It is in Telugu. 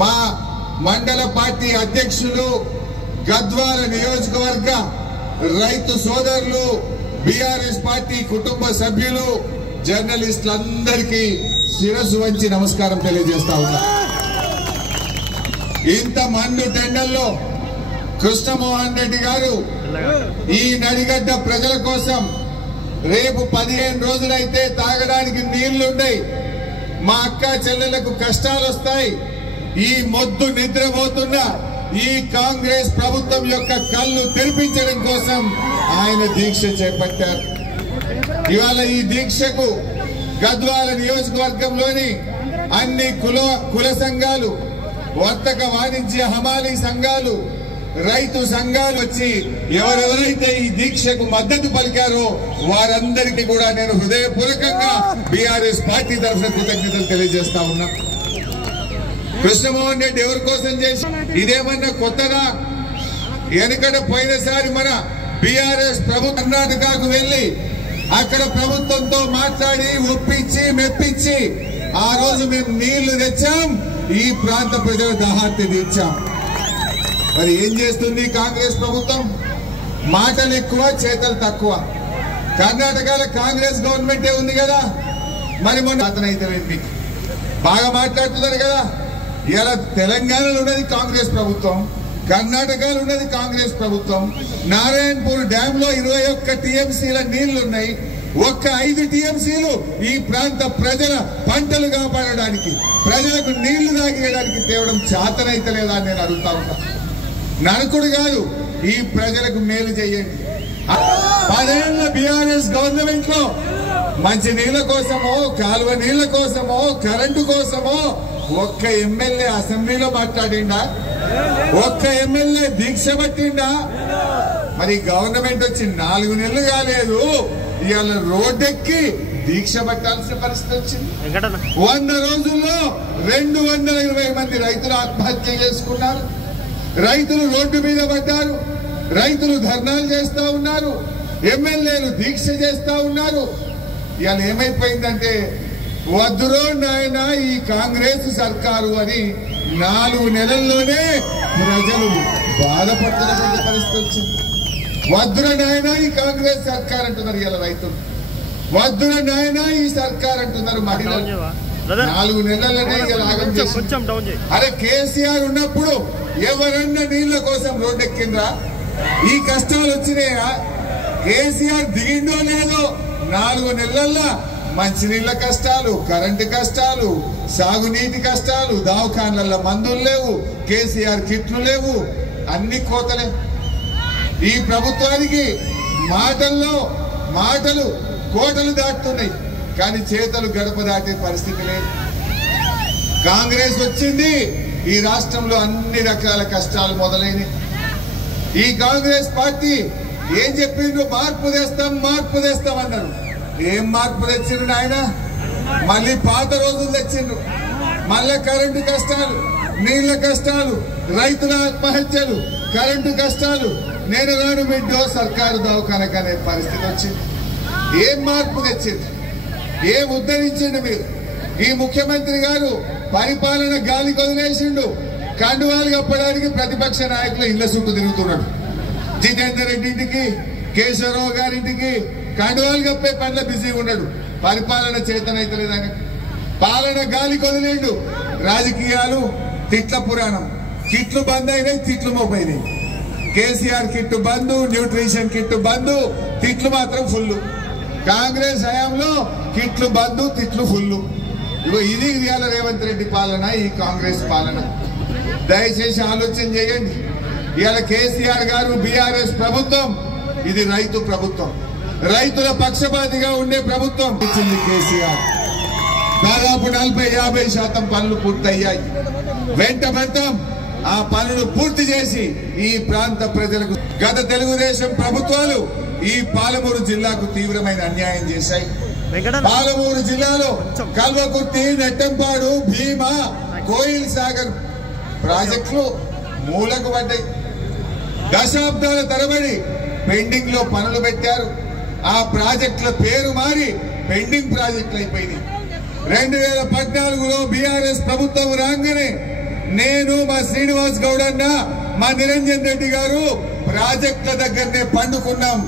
మా మండల పార్టీ అధ్యక్షులు గద్వాల నియోజకవర్గ రైతు సోదరులు బీఆర్ఎస్ పార్టీ కుటుంబ సభ్యులు జర్నలిస్టులందరికీ శిరస్సు వంచి నమస్కారం తెలియజేస్తా ఉన్నా. ఇంత మండు టెండల్లో కృష్ణమోహన్ రెడ్డి గారు ఈ నడిగడ్డ ప్రజల కోసం రేపు 15 రోజులైతే తాగడానికి నీళ్లుండయి, మా అక్క చెల్లెలకు కష్టాలు వస్తాయి. ఈ మొద్దు నిద్రపోతున్న ఈ కాంగ్రెస్ ప్రభుత్వం యొక్క కళ్ళు తెరిపించడం కోసం ఆయన దీక్ష చేపట్టారు. ఇవాళ ఈ దీక్షకు గద్వాల నియోజకవర్గంలోని అన్ని కుల సంఘాలు, వర్తక వాణిజ్య హమాలీ సంఘాలు, రైతు సంఘాలు వచ్చి ఎవరెవరైతే ఈ దీక్షకు మద్దతు పలికారో వారందరికీ కూడా నేను హృదయపూర్వకంగా బీఆర్ఎస్ పార్టీ తరఫున కృతజ్ఞతలు తెలియజేస్తా ఉన్నా. కృష్ణమోహన్ రెడ్డి ఎవరి కోసం చేసి ఇదేమన్నా కొత్తగా? వెనుకట పోయినసారి మన బీఆర్ఎస్ ప్రభుత్వం కర్ణాటకకు వెళ్లి అక్కడ ప్రభుత్వంతో మాట్లాడి ఒప్పించి మెప్పించి ఆ రోజు మేము నీళ్లు తెచ్చాం, ఈ ప్రాంత ప్రజల దాహార్తి తీర్చాం. మరి ఏం చేస్తుంది కాంగ్రెస్ ప్రభుత్వం? మాటలు ఎక్కువ, చేతలు తక్కువ. కర్ణాటకలో కాంగ్రెస్ గవర్నమెంటే ఉంది కదా, మరి మొన్న అతనైతే మీకు బాగా మాట్లాడుతున్నారు కదా. ఇలా తెలంగాణలో ఉన్నది కాంగ్రెస్ ప్రభుత్వం, కర్ణాటకలో ఉన్నది కాంగ్రెస్ ప్రభుత్వం. నారాయణపూర్ డ్యామ్ లో 21 టీఎంసీల నీళ్లున్నాయి. ఒక్క 5 టీఎంసీలు ఈ ప్రాంత ప్రజల పంటలు కాపాడడానికి, ప్రజలకు నీళ్లు తాగేయడానికి తేవడం చేతనైతే లేదా అని నేను అడుగుతా ఉన్నా. నరకుడు కాదు, ఈ ప్రజలకు మేలు చేయండి. 10 ఏళ్ల బీఆర్ఎస్ గవర్నమెంట్ లో మంచి నీళ్ల కోసమో, కాలువ నీళ్ల కోసమో, కరెంటు కోసమో ఒక్క ఎమ్మెల్యే అసెంబ్లీలో మాట్లాడిండా? ఒక్క ఎమ్మెల్యే దీక్ష పట్టిండా? మరి గవర్నమెంట్ వచ్చి 4 నెలలు కాలేదు, ఇవాళ రోడ్డెక్కి దీక్ష పట్టాల్సిన పరిస్థితి వచ్చింది. 100 రోజుల్లో 220 మంది రైతులు ఆత్మహత్య చేసుకున్నారు. రైతులు రోడ్డు మీద పడ్డారు, రైతులు ధర్నాలు చేస్తా ఉన్నారు, ఎమ్మెల్యేలు దీక్ష చేస్తా ఉన్నారు. ఇవాళ ఏమైపోయిందంటే వద్దురో నాయన ఈ కాంగ్రెస్ సర్కారు అని 4 నెలల్లోనే ప్రజలు బాధపడుతున్నటువంటి పరిస్థితి వచ్చింది. వద్దుర నాయన ఈ కాంగ్రెస్ సర్కార్ అంటున్నారు ఇవాళ రైతులు, వద్దుర నాయన ఈ సర్కార్ అంటున్నారు మహిళలు. 4 నెలలనే ఆగం చేసి. అరే కేసీఆర్ ఉన్నప్పుడు ఎవరన్నా నీళ్ల కోసం రోడ్డెక్కిండ్రా? ఈ కష్టాలు వచ్చినాయా? కేసీఆర్ దిగిండో లేదో 4 నెలల్లో మంచినీళ్ల కష్టాలు, కరెంటు కష్టాలు, సాగునీటి కష్టాలు, దవాఖాన్లలో మందులు లేవు, కేసీఆర్ కిట్లు లేవు, అన్ని కోతలే. ఈ ప్రభుత్వానికి మాటలు కోటలు దాటుతున్నాయి, కానీ చేతలు గడప దాటే పరిస్థితి లేదు. కాంగ్రెస్ వచ్చింది, ఈ రాష్ట్రంలో అన్ని రకాల కష్టాలు మొదలైనవి. ఈ కాంగ్రెస్ పార్టీ ఏం చెప్పిండ్రు? మార్పు తెస్తాం అన్నారు. ఏం మార్పు తెచ్చిండ్రు నాయన? మళ్ళీ పాత రోజులు తెచ్చిండ్రు. మళ్ళా కరెంటు కష్టాలు, నీళ్ల కష్టాలు, రైతుల ఆత్మహత్యలు, కరెంటు కష్టాలు. నేను రాను బిడ్డో సర్కారు దవాఖానకనే పరిస్థితి వచ్చింది. ఏం మార్పు తెచ్చింది? ఏం ఉద్ధరించిండు మీరు? ఈ ముఖ్యమంత్రి గారు పరిపాలన గాలి కొదిలేసిండు. కండువాలు కప్పడానికి ప్రతిపక్ష నాయకులు ఇళ్ల చుట్టూ తిరుగుతున్నాడు. జితేందర్ రెడ్డి ఇంటికి, కేశవరావు గారింటికి కండువాలు కప్పే పనిలో బిజీగా ఉన్నాడు. పరిపాలన చేతనైతే లేదని పాలన గాలి కొదిలేండు. రాజకీయాలు తిట్ల పురాణం. కిట్లు బంద్ అయినాయి, తిట్లు మోపైనాయి. కేసీఆర్ కిట్టు బంద్, న్యూట్రిషన్ కిట్టు బంద్, తిట్లు మాత్రం ఫుల్. కాంగ్రెస్ హయాంలో కిట్లు బంద్, తిట్లు ఫుల్. ఇది ఇవాళ రేవంత్ రెడ్డి పాలన, ఈ కాంగ్రెస్ పాలన. దయచేసి ఆలోచన చేయండి. ఇవాళ కేసీఆర్ గారు బీఆర్ఎస్ ప్రభుత్వం, ఇది రైతు ప్రభుత్వం, రైతుల పక్షపాతిగా ఉండే ప్రభుత్వం ఇచ్చింది కేసీఆర్. దాదాపు 40-50% పనులు పూర్తయ్యాయి. వెంట పెడతాం, ఆ పనులు పూర్తి చేసి ఈ ప్రాంత ప్రజలకు. గత తెలుగుదేశం ప్రభుత్వాలు ఈ పాలమూరు జిల్లాకు తీవ్రమైన అన్యాయం చేశాయి. పాలమూరు జిల్లాలో కల్వకుర్తి, నెట్టంపాడు, భీమా, కోయిల్ సాగర్ ప్రాజెక్టులు మూలకు పడ్డాయి. దశాబ్దాల తరబడి పెండింగ్ లో పనులు పెట్టారు. ఆ ప్రాజెక్టుల పేరు మారి పెండింగ్ ప్రాజెక్టులు అయిపోయినాయి. 2014లో బీఆర్ఎస్ ప్రభుత్వం రాగానే నేను మా శ్రీనివాస్ గౌడ్ అన్న మా నిరంజన్ రెడ్డి గారు ప్రాజెక్టుల దగ్గరనే పండుకున్నాం.